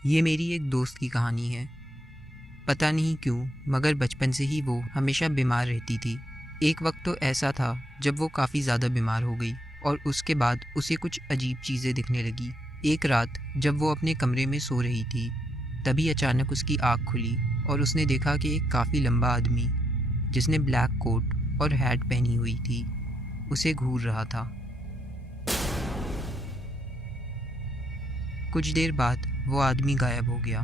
ये मेरी एक दोस्त की कहानी है। पता नहीं क्यों मगर बचपन से ही वो हमेशा बीमार रहती थी। एक वक्त तो ऐसा था जब वो काफ़ी ज़्यादा बीमार हो गई और उसके बाद उसे कुछ अजीब चीज़ें दिखने लगी। एक रात जब वो अपने कमरे में सो रही थी तभी अचानक उसकी आँख खुली और उसने देखा कि एक काफ़ी लंबा आदमी जिसने ब्लैक कोट और हैट पहनी हुई थी उसे घूर रहा था। कुछ देर बाद वो आदमी गायब हो गया।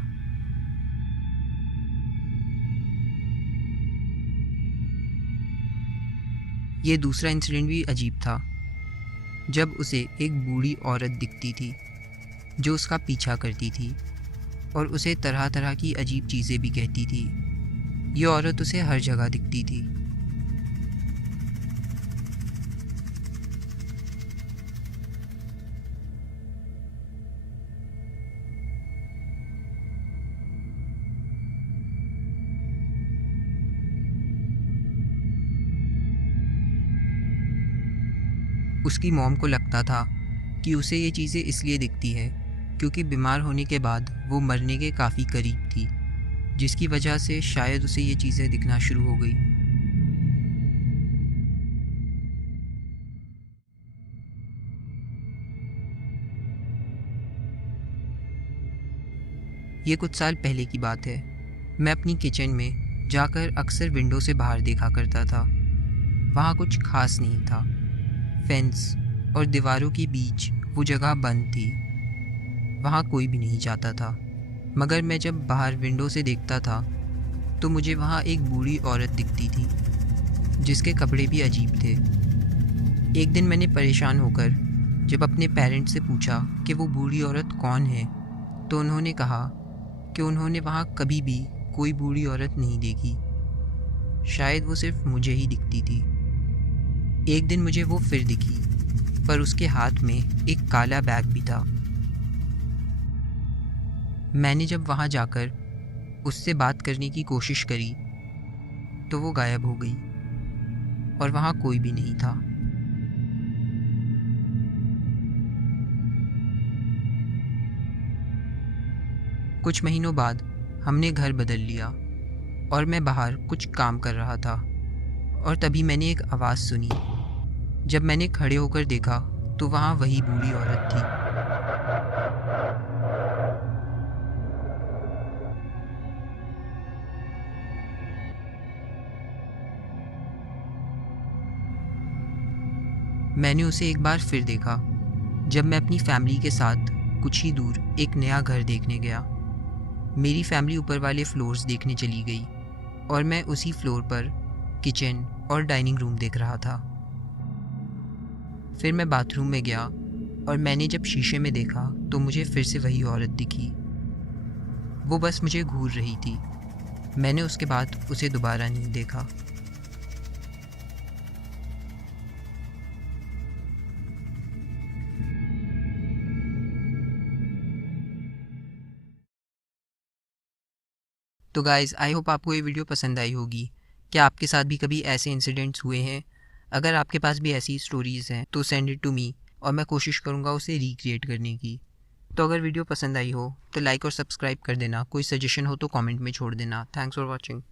ये दूसरा इंसिडेंट भी अजीब था जब उसे एक बूढ़ी औरत दिखती थी जो उसका पीछा करती थी और उसे तरह तरह की अजीब चीज़ें भी कहती थी। ये औरत उसे हर जगह दिखती थी। उसकी मॉम को लगता था कि उसे ये चीज़ें इसलिए दिखती है क्योंकि बीमार होने के बाद वो मरने के काफ़ी करीब थी, जिसकी वजह से शायद उसे ये चीज़ें दिखना शुरू हो गई। ये कुछ साल पहले की बात है। मैं अपनी किचन में जाकर अक्सर विंडो से बाहर देखा करता था। वहाँ कुछ खास नहीं था। फेंस और दीवारों के बीच वो जगह बंद थी। वहाँ कोई भी नहीं जाता था। मगर मैं जब बाहर विंडो से देखता था तो मुझे वहाँ एक बूढ़ी औरत दिखती थी जिसके कपड़े भी अजीब थे। एक दिन मैंने परेशान होकर जब अपने पेरेंट्स से पूछा कि वो बूढ़ी औरत कौन है तो उन्होंने कहा कि उन्होंने वहाँ कभी भी कोई बूढ़ी औरत नहीं देखी। शायद वो सिर्फ मुझे ही दिखती थी। एक दिन मुझे वो फिर दिखी पर उसके हाथ में एक काला बैग भी था। मैंने जब वहाँ जाकर उससे बात करने की कोशिश करी तो वो गायब हो गई और वहाँ कोई भी नहीं था। कुछ महीनों बाद हमने घर बदल लिया और मैं बाहर कुछ काम कर रहा था और तभी मैंने एक आवाज़ सुनी। जब मैंने खड़े होकर देखा तो वहाँ वही बूढ़ी औरत थी। मैंने उसे एक बार फिर देखा जब मैं अपनी फैमिली के साथ कुछ ही दूर एक नया घर देखने गया। मेरी फैमिली ऊपर वाले फ्लोर्स देखने चली गई और मैं उसी फ्लोर पर किचन और डाइनिंग रूम देख रहा था। फिर मैं बाथरूम में गया और मैंने जब शीशे में देखा तो मुझे फिर से वही औरत दिखी। वो बस मुझे घूर रही थी। मैंने उसके बाद उसे दोबारा नहीं देखा। तो गाइज़ आई होप आपको ये वीडियो पसंद आई होगी। क्या आपके साथ भी कभी ऐसे इंसिडेंट्स हुए हैं? अगर आपके पास भी ऐसी स्टोरीज़ हैं तो सेंड इट टू मी और मैं कोशिश करूँगा उसे रिक्रिएट करने की। तो अगर वीडियो पसंद आई हो तो लाइक और सब्सक्राइब कर देना। कोई सजेशन हो तो कमेंट में छोड़ देना। Thanks for watching.